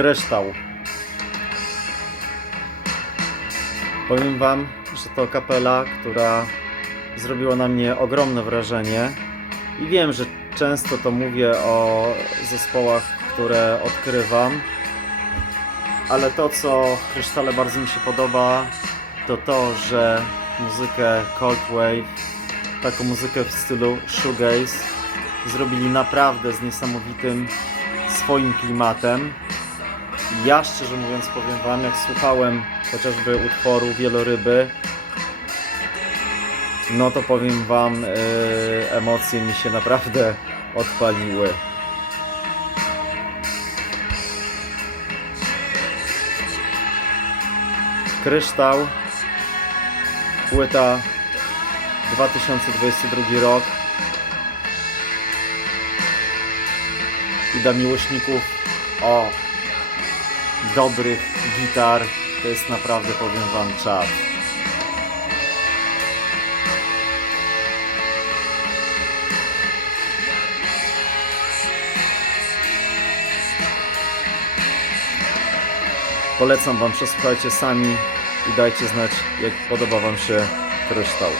Kryształ. Powiem Wam, że to kapela, która zrobiła na mnie ogromne wrażenie. I wiem, że często to mówię o zespołach, które odkrywam, ale to, co w Krysztale bardzo mi się podoba, to to, że muzykę Cold Wave, taką muzykę w stylu shoegaze, zrobili naprawdę z niesamowitym swoim klimatem. Ja szczerze mówiąc powiem wam, jak słuchałem chociażby utworu Wieloryby, no to powiem wam, yy, emocje mi się naprawdę odpaliły. Kryształ, płyta 2022 rok. I dla miłośników o dobrych gitar to jest naprawdę, powiem wam, czad. Polecam wam, przesłuchajcie sami i dajcie znać, jak podoba wam się kryształ.